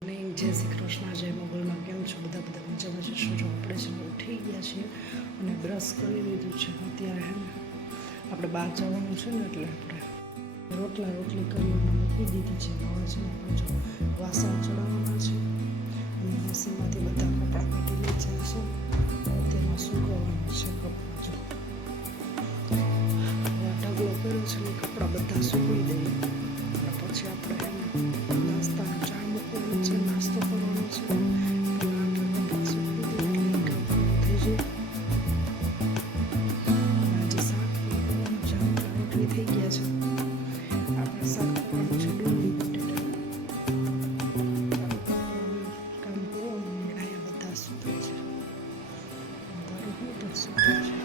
જય શ્રી કૃષ્ણ, જય મોગલમાં. કેમ છો બધા મજામાં છો? શું જો આપણે છે ઉઠી ગયા છીએ અને બ્રશ કરી લીધું છે. અત્યારે આપણે બહાર જવાનું છે ને એટલે આપણે રોટલી કરીને મૂકી દીધી છે. હવે છે ને જો વાસણ ચડાવવાના છે અને મશીનમાંથી બધા કપડાં કાઢી લઈ જાય છે. તેમાં સૂકવવાનું છે કપડાં. જો ઢગલો કર્યો છે ને કપડાં બધા સૂકવી દઈએ અને પછી આપણે નાસ્તાનો ચા મૂકવાનો છે, નાસ્તો કરવાનો છે. થઈ જાય. આજે શાક કરવાનું છે, રોટલી થઈ ગયા છે. આપણે શાક કરવાનું છે ડુંગળી બટેટા કામ કરવાનું. અહીંયા બધા સૂતે છે, તારું હું પણ સૂતે છે.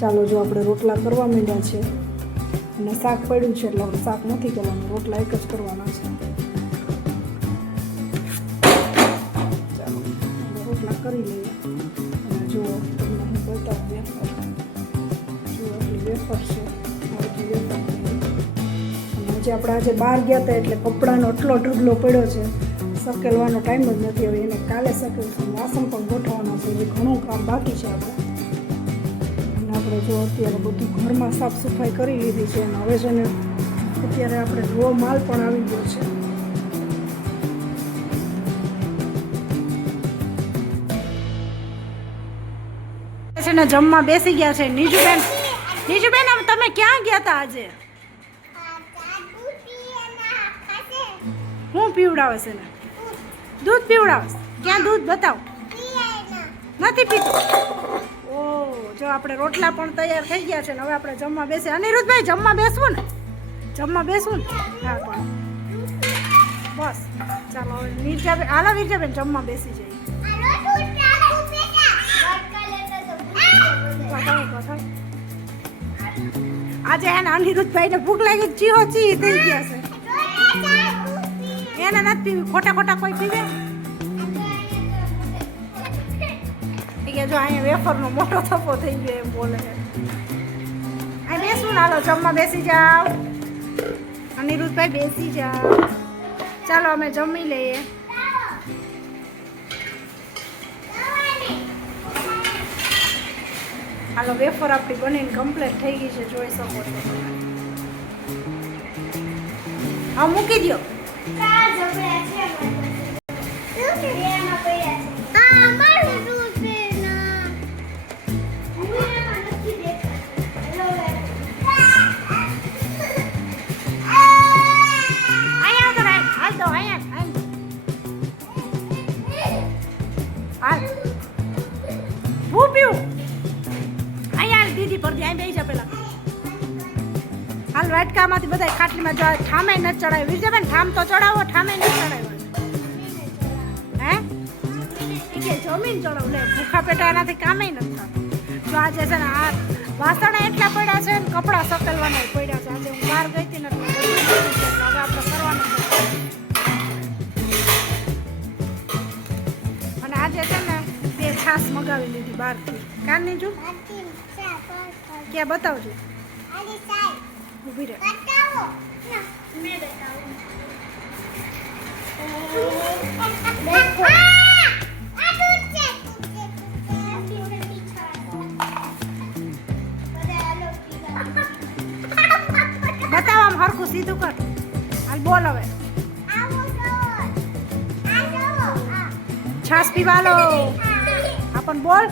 ચાલો, જો આપણે રોટલા કરવા માંડ્યા છે અને શાક પડ્યું છે એટલે આપણે શાક નથી કરવાનું, રોટલા એક જ કરવાના છે. ચાલો રોટલા કરી લઈએ. અને જુઓ તમને હું બતાવું વેફર. જુઓ એટલી વેફર છે, એટલી વેફર. અને હજી આપણે આજે બહાર ગયા હતા એટલે કપડાનો એટલો ઢગલો પડ્યો છે, સકેલવાનો ટાઈમ જ નથી. હવે એને કાલે સકેલશું. વાસણ પણ ગોઠવવાના છે, એ ઘણું કામ બાકી છે આપણે. જો અત્યારે બધું ઘરમાં સાફ સફાઈ કરી લીધી છે અને હવે છે ને અત્યારે આપણે રો માલ પણ આવી ગયો છે ને જમવા બેસી ગયા છે. નીજુબેન તમે ક્યાં ગયા હતા આજે? હું પીવડાવે છે ને દૂધ પીવડાવે? ક્યાં દૂધ બતાવ? નથી પીતો. જો આપણે રોટલા પણ તૈયાર થઈ ગયા છે ને હવે આપણે જમવા બેસીએ. અનિરુદ્ધભાઈ જમવા બેસવું ને? જમવા બેસવું ને? હા પણ બસ ચાલો હવે વિરજાબેન, હાલો વિરજાબેન જમવા બેસી જઈએ. આજે હે ને અનિરુદ્ધભાઈને ભૂખ લાગી, ચીહો ચી થઈ ગયા છે. એને નથી પીવી, ખોટા કોઈ પીવે? જો અહીંયા વેફરનો મોટો થપ્પો થઈ ગયો એમ બોલે. અહીં બેસવું ને? હાલો જમવા બેસી જાઓ. અનિરુદ્ધભાઈ બેસી જાઓ. ચાલો અમે જમી લઈએ. હાલો વેફર આપણી બનીને કમ્પ્લીટ થઈ ગઈ છે, જોઈ શકો છો. હા મૂકી દો. હાલ વાટકામાંથી બધા ખાટલીમાં જો ઠામે ન ચડાવ્યું. વિરજાબેન ઠામ તો ચડાવો, ઠામે ન ચડાવ્યો. હે કે જમીન ચડાવ લે, ભૂખા પેટા એનાથી કામે નથી થતું. જો આજે છે ને આ વાસણ એટલા પડ્યા છે ને કપડાં સકેલવાના પડ્યા છે. આજે હું બહાર ગઈ હતી નથી, હવે આપણે કરવાનું. અને આજે છે ને બે છાશ મગાવી લીધી બહારથી કારની જો ક્યાં બતાવજો ઊભી રહે બતાવ આમ હરખું સીધું કર હાલ બોલ હવે છાશ પીવા લો આ પણ બોલ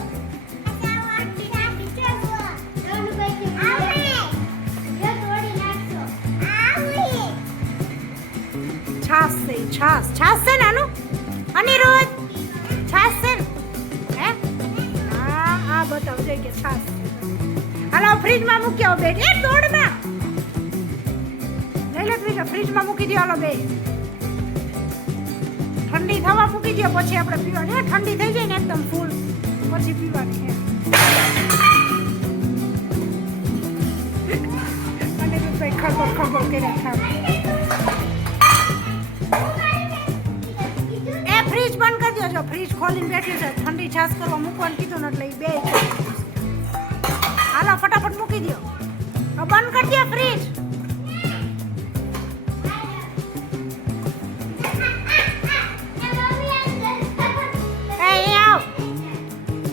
છાશ છે છાશ છે ને આનું અનિરુદ્ધ છાશ છે ને હે હા બતાવ જઈ કે છાશ છે હાલો ફ્રીજમાં મૂકી આવો બેટ એક દોડમાં લઈ લે ત્રીજો ફ્રીજમાં મૂકી દો હાલો બે ઠંડી થવા મૂકી દો પછી આપણે પીવાની ઠંડી થઈ જાય ને એકદમ ફૂલ પછી પીવાની અને ભાઈ ખબર કર્યા ખાવ ફ્રીજ બંધ કરી દેજો ફ્રીજ ખોલીને બેઠી છે ઠંડી છાશ કરવા મૂકવાનું કીધું ને એટલે બે હાલો ફટાફટ મૂકી દો બંધ કરી દો ફ્રીજ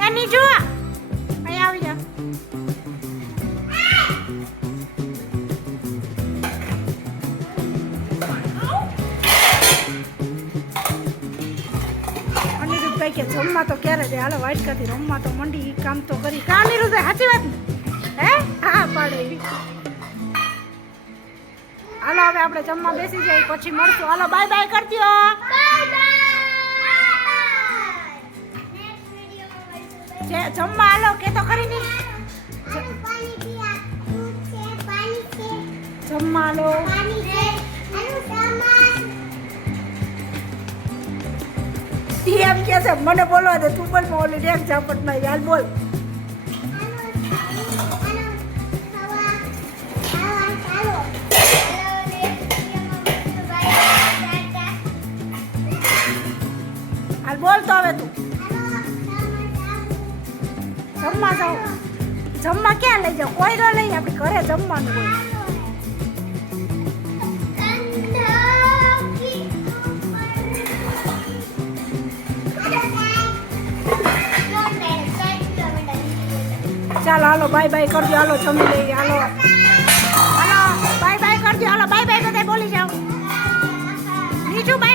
એની જો અહીં આવી જા કે જમવા તો ક્યારે દે હાલો વાટકાથી રમવા તો મંડી કામ તો કરી કાની રૂપે સાચી વાત ને હે હા પાડે હાલો હવે આપણે જમવા બેસી જાય પછી મળશું હાલો બાય બાય કરી દો જે જમવા હાલો કે તો ખરી નહીં જમવા હાલો એમ કે છે મને બોલવા દે તું બોલ ઓલી ડેક ઝાપટમાં હાલ બોલ હાલ બોલ તો હવે તું જમવા જાઓ જમવા ક્યાં લઈ જાઓ કોઈ ન લઈ આપણે ઘરે જમવાનું હોય ચાલો હાલો બાય બાય કરજો હાલો જમી લઈએ હાલો હાલો બાય બાય કરજો હાલો બાય બાય બધા બોલી જાઓ બીજું બાય